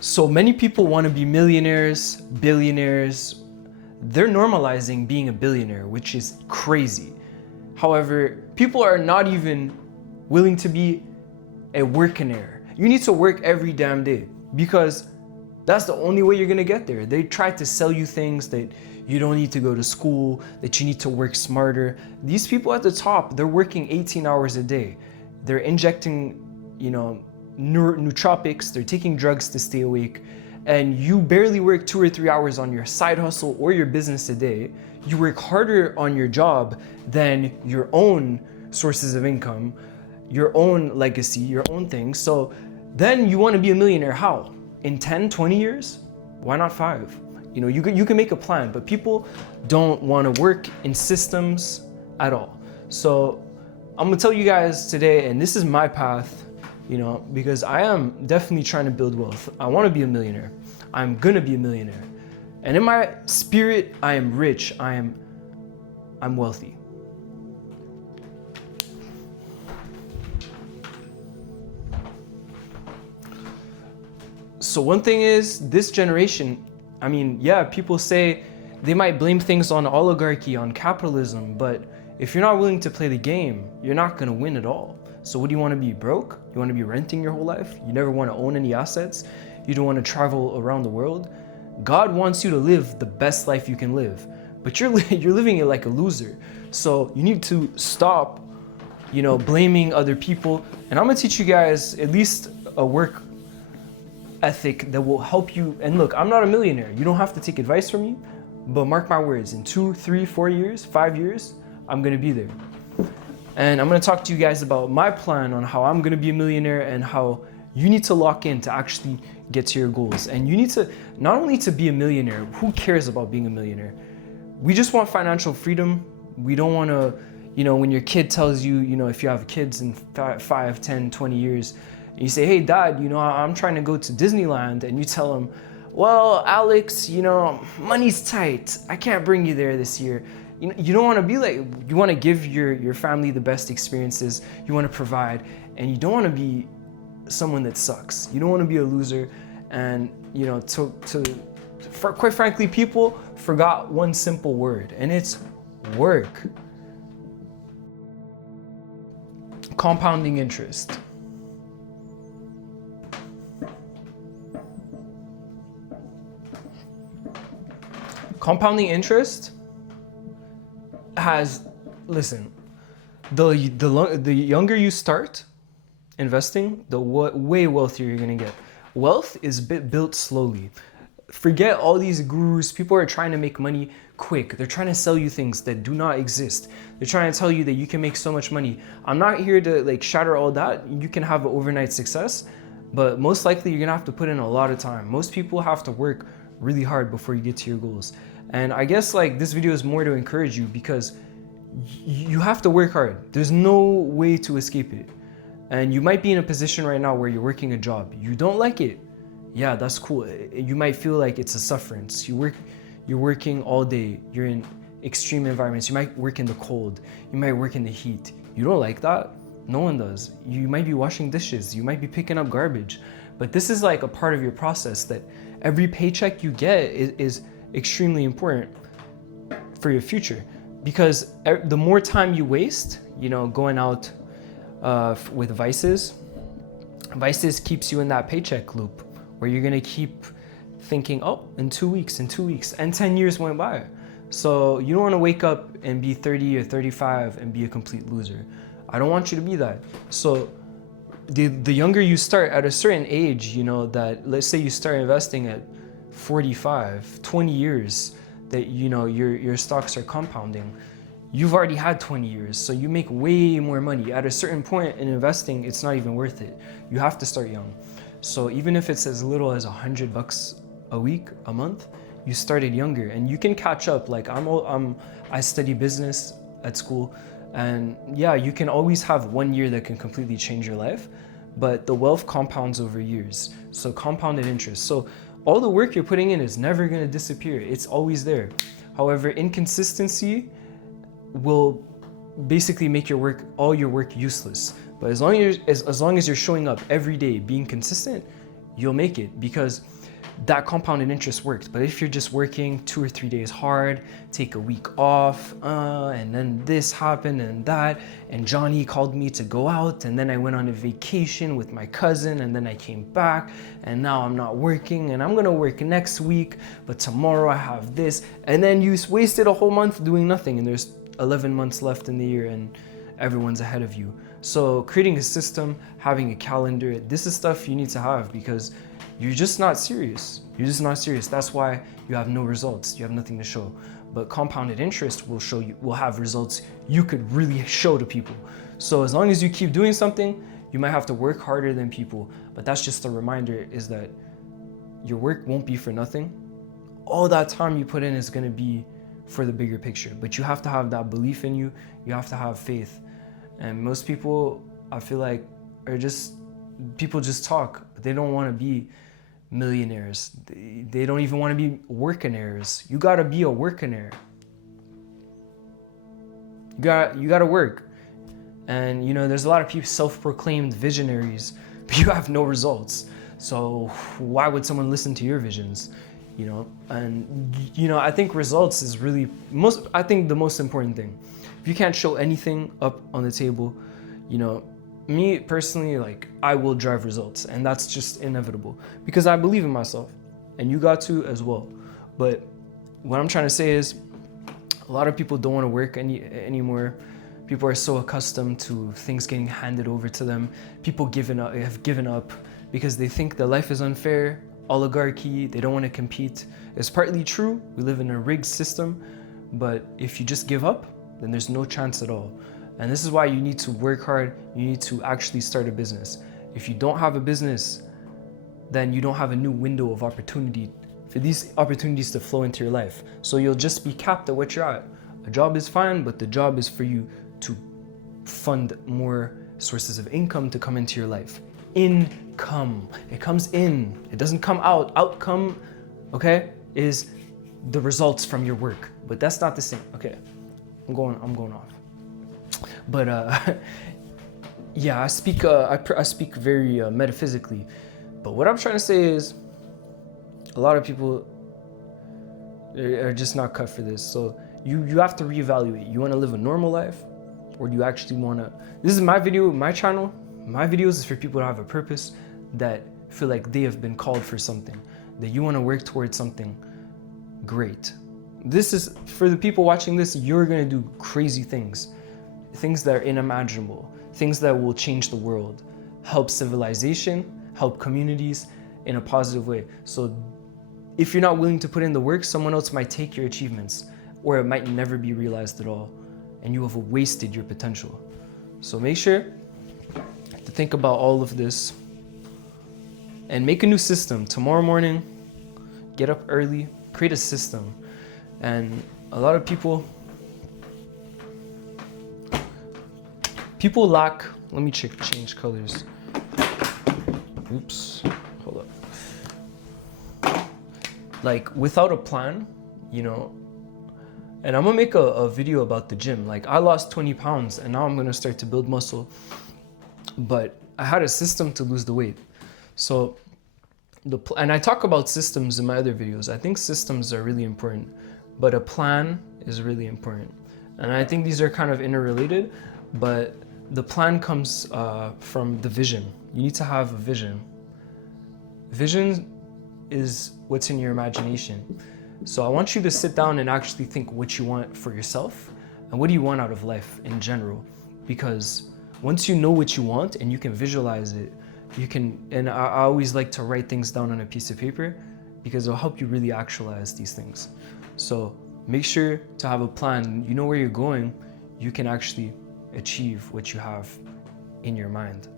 So many people want to be millionaires, billionaires. They're normalizing being a billionaire, which is crazy. However, people are not even willing to be a worknaire. You need to work every damn day because that's the only way you're gonna get there. They try to sell you things that you don't need to go to school, that you need to work smarter. These people at the top, they're working 18 hours a day. They're injecting, nootropics, they're taking drugs to stay awake, and you barely work 2 or 3 hours on your side hustle or your business a day. You work harder on your job than your own sources of income, your own legacy, your own things. So then you want to be a millionaire. How? In 10, 20 years? Why not 5? You can make a plan, but people don't want to work in systems at all. So I'm gonna tell you guys today, and this is my path, because I am definitely trying to build wealth. I want to be a millionaire. I'm gonna be a millionaire. And in my spirit, I am rich. I'm wealthy. So one thing is, this generation, people say they might blame things on oligarchy, on capitalism, but if you're not willing to play the game, you're not gonna win at all. So what do you want to be, broke? You want to be renting your whole life? You never want to own any assets? You don't want to travel around the world? God wants you to live the best life you can live, but you're living it like a loser. So you need to stop, blaming other people. And I'm gonna teach you guys at least a work ethic that will help you. And look, I'm not a millionaire. You don't have to take advice from me, but mark my words, in 2, 3, 4 years, 5 years, I'm gonna be there. And I'm gonna talk to you guys about my plan on how I'm gonna be a millionaire and how you need to lock in to actually get to your goals. And you need to, not only to be a millionaire, who cares about being a millionaire? We just want financial freedom. We don't wanna, when your kid tells you, if you have kids in 5, 10, 20 years, and you say, hey dad, I'm trying to go to Disneyland, and you tell him, well, Alex, money's tight. I can't bring you there this year. You don't want to be like, you want to give your family the best experiences. You want to provide, and you don't want to be someone that sucks. You don't want to be a loser. And quite frankly, people forgot one simple word, and it's work. Compounding interest. Compounding interest has, listen, the younger you start investing, the way wealthier you're gonna get. Wealth is built slowly. Forget all these gurus. People are trying to make money quick. They're trying to sell you things that do not exist. They're trying to tell you that you can make so much money. I'm not here to shatter all that. You can have an overnight success, but most likely you're gonna have to put in a lot of time. Most people have to work really hard before you get to your goals. And I guess this video is more to encourage you, because you have to work hard. There's no way to escape it. And you might be in a position right now where you're working a job. You don't like it. Yeah, that's cool. You might feel like it's a sufferance. You're working all day. You're in extreme environments. You might work in the cold. You might work in the heat. You don't like that? No one does. You might be washing dishes. You might be picking up garbage. But this is a part of your process, that every paycheck you get is extremely important for your future, because the more time you waste, going out with vices keeps you in that paycheck loop where you're gonna keep thinking, oh, in 2 weeks, and 10 years went by. So you don't want to wake up and be 30 or 35 and be a complete loser. I don't want you to be that. So the younger you start, at a certain age, that let's say you start investing at 45, 20 years, that your stocks are compounding. You've already had 20 years, so you make way more money. At a certain point in investing, it's not even worth it. You have to start young. So even if it's as little as $100 a week, a month, you started younger, and you can catch up. I study business at school, and yeah, you can always have 1 year that can completely change your life, but the wealth compounds over years. So compounded interest. So all the work you're putting in is never going to disappear. It's always there. However, inconsistency will basically make all your work useless. But as long as you're showing up every day, being consistent, you'll make it, because that compounded interest worked. But if you're just working 2 or 3 days hard, take a week off, and then this happened and that, and Johnny called me to go out, and then I went on a vacation with my cousin, and then I came back, and now I'm not working, and I'm gonna work next week, but tomorrow I have this, and then you wasted a whole month doing nothing, and there's 11 months left in the year, and everyone's ahead of you. So creating a system, having a calendar, this is stuff you need to have, because you're just not serious. You're just not serious. That's why you have no results. You have nothing to show. But compounded interest will show you, will have results you could really show to people. So as long as you keep doing something, you might have to work harder than people, but that's just a reminder, is that your work won't be for nothing. All that time you put in is gonna be for the bigger picture, but you have to have that belief in you. You have to have faith. And most people, I feel like, are just, people just talk, but they don't wanna be millionaires. They don't even want to be workinaires. You gotta be a workinaire. You gotta work. And you know, there's a lot of people, self-proclaimed visionaries, but you have no results. So why would someone listen to your visions? You know, and you know, I think results is really the most important thing. If you can't show anything up on the table, you know, me personally, like, I will drive results, and that's just inevitable, because I believe in myself, and you got to as well. But what I'm trying to say is, a lot of people don't want to work anymore. People are so accustomed to things getting handed over to them. People have given up because they think that life is unfair, oligarchy, they don't want to compete. It's partly true, we live in a rigged system, but if you just give up, then there's no chance at all. And this is why you need to work hard. You need to actually start a business. If you don't have a business, then you don't have a new window of opportunity for these opportunities to flow into your life. So you'll just be capped at what you're at. A job is fine, but the job is for you to fund more sources of income to come into your life. Income, it comes in, it doesn't come out. Outcome, okay, is the results from your work, but that's not the same. Okay, I'm going off. But yeah, I speak very metaphysically. But what I'm trying to say is, a lot of people are just not cut for this. So you have to reevaluate. You want to live a normal life, or do you actually want to? This is my video, my channel. My videos is for people to have a purpose, that feel like they have been called for something, that you want to work towards something great. This is for the people watching this. You're gonna do crazy things. Things that are unimaginable, things that will change the world, help civilization, help communities in a positive way. So if you're not willing to put in the work, someone else might take your achievements, or it might never be realized at all, and you have wasted your potential. So make sure to think about all of this and make a new system. Tomorrow morning, get up early, create a system. And a lot of people lack, let me change colors. Oops, hold up. Like, without a plan, you know, and I'm gonna make a video about the gym. Like, I lost 20 pounds and now I'm gonna start to build muscle, but I had a system to lose the weight. So, and I talk about systems in my other videos. I think systems are really important, but a plan is really important. And I think these are kind of interrelated, but the plan comes from the vision. You need to have a vision. Vision is what's in your imagination. So I want you to sit down and actually think what you want for yourself and what do you want out of life in general. Because once you know what you want and you can visualize it, you can, and I always like to write things down on a piece of paper because it'll help you really actualize these things. So make sure to have a plan. You know where you're going, you can actually achieve what you have in your mind.